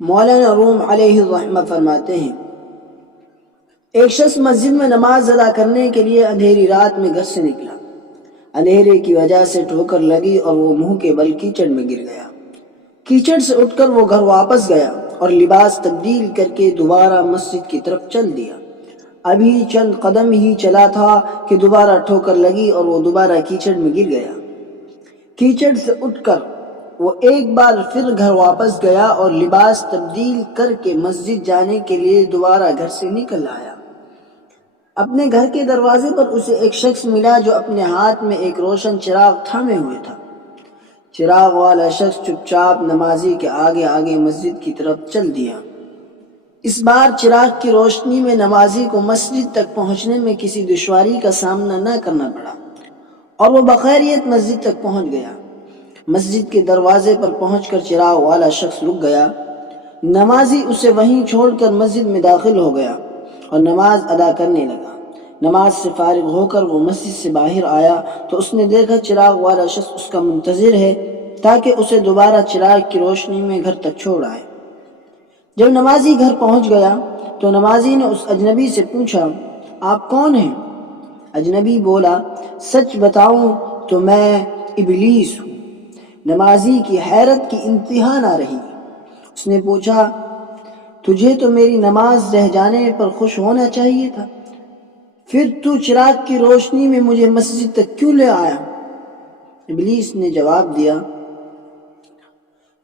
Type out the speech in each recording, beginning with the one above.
مولانا روم علیہ الرحمہ فرماتے ہیں، ایک شخص مسجد میں نماز ادا کرنے کے لیے اندھیری رات میں گھر سے نکلا۔ اندھیرے کی وجہ سے ٹھوکر لگی اور وہ منہ کے بل کیچڑ میں گر گیا۔ کیچڑ سے اٹھ کر وہ گھر واپس گیا اور لباس تبدیل کر کے دوبارہ مسجد کی طرف چل دیا۔ ابھی چند قدم ہی چلا تھا کہ دوبارہ ٹھوکر لگی اور وہ دوبارہ کیچڑ میں گر گیا۔ کیچڑ سے اٹھ کر وہ ایک بار پھر گھر واپس گیا اور لباس تبدیل کر کے مسجد جانے کے لیے دوبارہ گھر سے نکل آیا۔ اپنے گھر کے دروازے پر اسے ایک شخص ملا جو اپنے ہاتھ میں ایک روشن چراغ تھامے ہوئے تھا۔ چراغ والا شخص چپ چاپ نمازی کے آگے آگے مسجد کی طرف چل دیا۔ اس بار چراغ کی روشنی میں نمازی کو مسجد تک پہنچنے میں کسی دشواری کا سامنا نہ کرنا پڑا اور وہ بخیریت مسجد تک پہنچ گیا۔ مسجد کے دروازے پر پہنچ کر چراغ والا شخص رک گیا۔ نمازی اسے وہیں چھوڑ کر مسجد میں داخل ہو گیا اور نماز ادا کرنے لگا۔ نماز سے فارغ ہو کر وہ مسجد سے باہر آیا تو اس نے دیکھا چراغ والا شخص اس کا منتظر ہے تاکہ اسے دوبارہ چراغ کی روشنی میں گھر تک چھوڑ آئے۔ جب نمازی گھر پہنچ گیا تو نمازی نے اس اجنبی سے پوچھا، آپ کون ہیں؟ اجنبی بولا، سچ بتاؤں تو میں ابلیس ہوں۔ نمازی کی حیرت کی انتہا نہ رہی۔ اس نے پوچھا، تجھے تو میری نماز رہ جانے پر خوش ہونا چاہیے تھا، پھر تو چراغ کی روشنی میں مجھے مسجد تک کیوں لے آیا؟ ابلیس نے جواب دیا،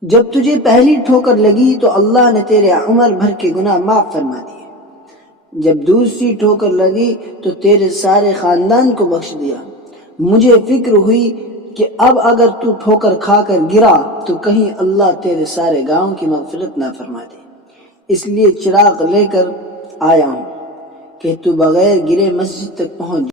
جب تجھے پہلی ٹھوکر لگی تو اللہ نے تیرے عمر بھر کے گناہ معاف فرما دیے، جب دوسری ٹھوکر لگی تو تیرے سارے خاندان کو بخش دیا۔ مجھے فکر ہوئی کہ اب اگر تو ٹھوکر کھا کر گرا تو کہیں اللہ تیرے سارے گاؤں کی مغفرت نہ فرما دے، اس لیے چراغ لے کر آیا ہوں کہ تو بغیر گرے مسجد تک پہنچ